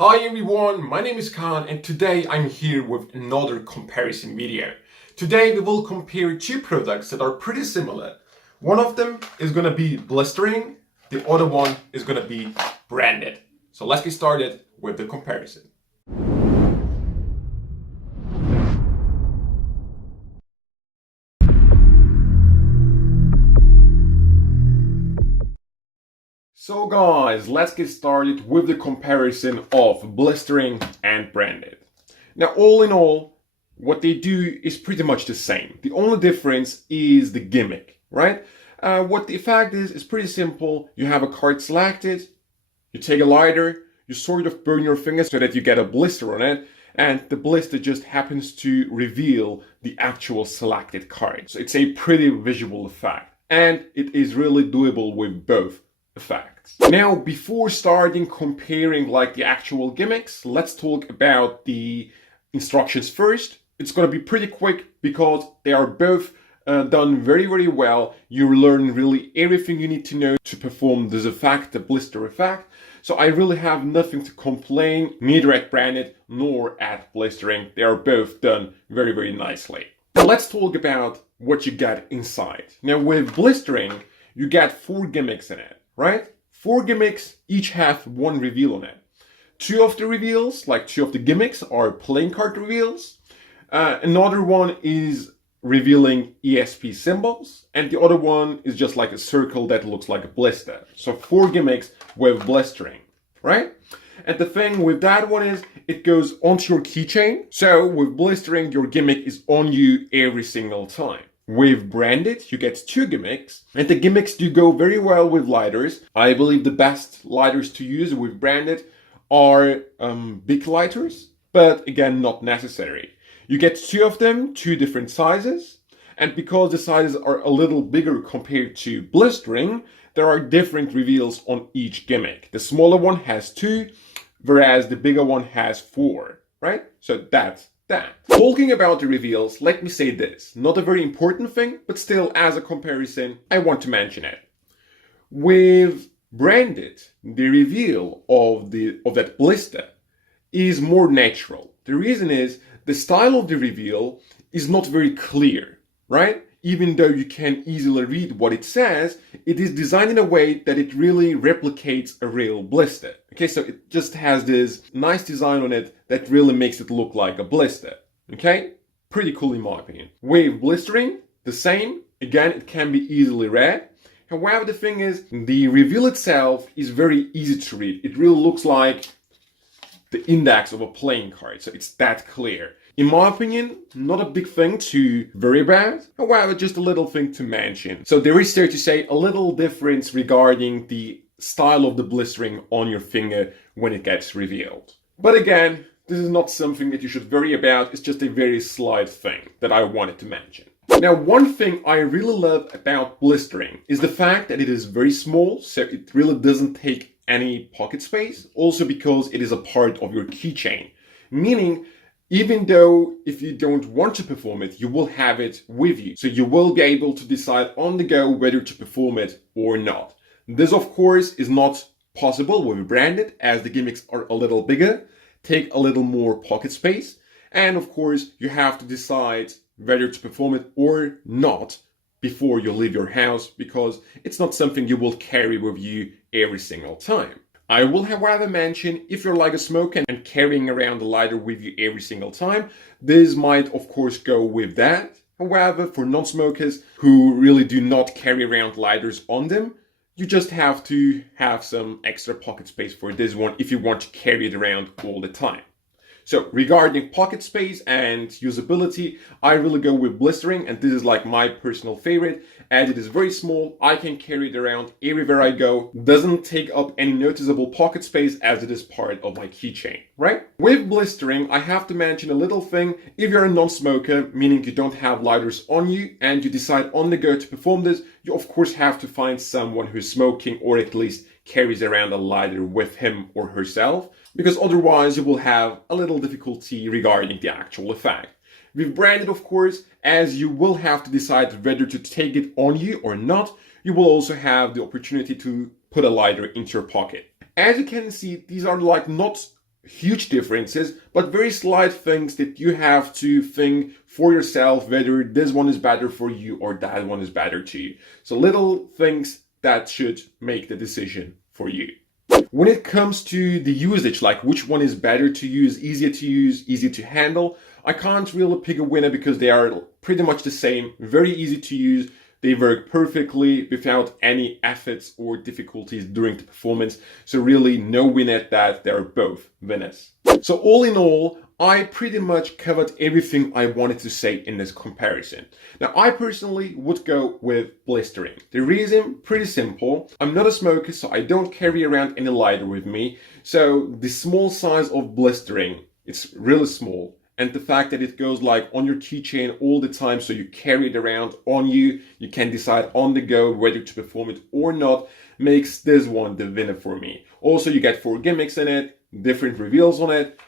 Hi everyone, my name is Kaan and today I'm here with another comparison video. Today we will compare two products that are pretty similar. One of them is going to be Blistering, the other one is going to be branded. So let's get started with the comparison. So guys, let's get started with the comparison of Blistering and branded. Now all in all, what they do is pretty much the same. The only difference is the gimmick, right? What the effect is pretty simple. You have a card selected, you take a lighter, you sort of burn your fingers so that you get a blister on it, and the blister just happens to reveal the actual selected card. So it's a pretty visual effect, and it is really doable with both effects. Now, before starting comparing like the actual gimmicks, let's talk about the instructions first. It's going to be pretty quick because they are both done very well. You learn really everything you need to know to perform this effect, the blister effect. So I really have nothing to complain, neither at branded nor at blistering. They are both done very nicely. Now let's talk about what you get inside. Now with blistering, you get 4 gimmicks in it, right? 4 gimmicks, each have 1 reveal on it. 2 of the reveals, like 2 of the gimmicks, are playing card reveals. Another one is revealing ESP symbols, and the other one is just like a circle that looks like a blister. So 4 gimmicks with blistering, right? And the thing with that one is it goes onto your keychain. So with blistering, your gimmick is on you every single time. With branded, you get 2 gimmicks, and the gimmicks do go very well with lighters. I believe the best lighters to use with branded are big lighters, but again, not necessary. You get 2 of them, 2 different sizes, and because the sizes are a little bigger compared to blistering, there are different reveals on each gimmick. The smaller one has 2, whereas the bigger one has 4, right? So that's that. Talking about the reveals, let me say this. Not a very important thing, but still as a comparison, I want to mention it. With branded, the reveal of that blister is more natural. The reason is the style of the reveal is not very clear, right? Even though you can easily read what it says, it is designed in a way that it really replicates a real blister. Okay, so it just has this nice design on it that really makes it look like a blister. Okay, pretty cool in my opinion. With blistering, the same. Again, it can be easily read. However, the thing is, the reveal itself is very easy to read. It really looks like the index of a playing card, so it's that clear. In my opinion, not a big thing to worry about, however, just a little thing to mention. So there is, so to say, a little difference regarding the style of the blistering on your finger when it gets revealed. But again, this is not something that you should worry about, it's just a very slight thing that I wanted to mention. Now, one thing I really love about blistering is the fact that it is very small, so it really doesn't take any pocket space, also because it is a part of your keychain, meaning even though if you don't want to perform it, you will have it with you. So you will be able to decide on the go whether to perform it or not. This, of course, is not possible with branded, as the gimmicks are a little bigger, take a little more pocket space, and of course, you have to decide whether to perform it or not before you leave your house, because it's not something you will carry with you every single time. I will, however, mention if you're like a smoker and carrying around a lighter with you every single time, this might of course go with that. However, for non-smokers who really do not carry around lighters on them, you just have to have some extra pocket space for this one if you want to carry it around all the time. So regarding pocket space and usability, I really go with blistering, and this is like my personal favorite, as it is very small. I can carry it around everywhere I go. Doesn't take up any noticeable pocket space as it is part of my keychain, right? With blistering, I have to mention a little thing. If you're a non-smoker, meaning you don't have lighters on you, and you decide on the go to perform this, you of course have to find someone who's smoking or at least carries around a lighter with him or herself, because otherwise you will have a little difficulty regarding the actual effect. With branded, of course, as you will have to decide whether to take it on you or not, you will also have the opportunity to put a lighter into your pocket. As you can see, these are like not huge differences, but very slight things that you have to think for yourself whether this one is better for you or that one is better to you. So little things that should make the decision for you. When it comes to the usage, like which one is better to use, easier to handle, I can't really pick a winner because they are pretty much the same, very easy to use. They work perfectly without any efforts or difficulties during the performance. So really no winner at that, they're both winners. So all in all, I pretty much covered everything I wanted to say in this comparison. Now, I personally would go with Blistering. The reason, pretty simple. I'm not a smoker, so I don't carry around any lighter with me. So the small size of Blistering, it's really small. And the fact that it goes like on your keychain all the time, so you carry it around on you, you can decide on the go whether to perform it or not, makes this one the winner for me. Also, you get 4 gimmicks in it, different reveals on it,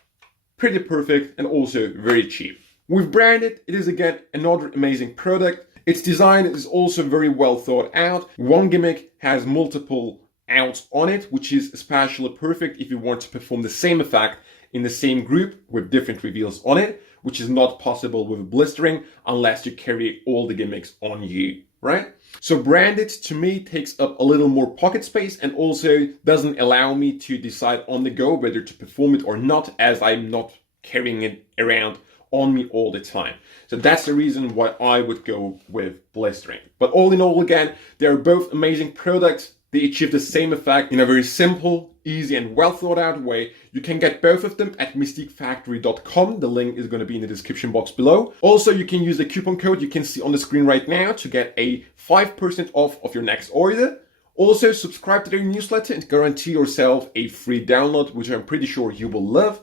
pretty perfect and also very cheap. With Branded, it is again another amazing product. Its design is also very well thought out. One gimmick has multiple outs on it, which is especially perfect if you want to perform the same effect in the same group with different reveals on it, which is not possible with Blistering unless you carry all the gimmicks on you, right? So Branded to me takes up a little more pocket space and also doesn't allow me to decide on the go whether to perform it or not, as I'm not carrying it around on me all the time. So that's the reason why I would go with Blistering. But all in all, again, they're both amazing products. They achieve the same effect in a very simple, easy and well thought out way. You can get both of them at mystiquefactory.com. The link is going to be in the description box below. Also, you can use the coupon code you can see on the screen right now to get a 5% off of your next order. Also, subscribe to their newsletter and guarantee yourself a free download, which I'm pretty sure you will love.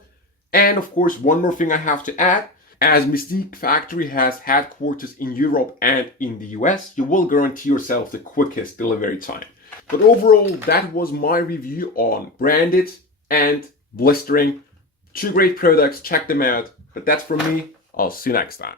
And of course, one more thing I have to add. As Mystique Factory has headquarters in Europe and in the US, you will guarantee yourself the quickest delivery time. But overall, that was my review on Branded and Blistering. 2 great products, check them out. But that's from me. I'll see you next time.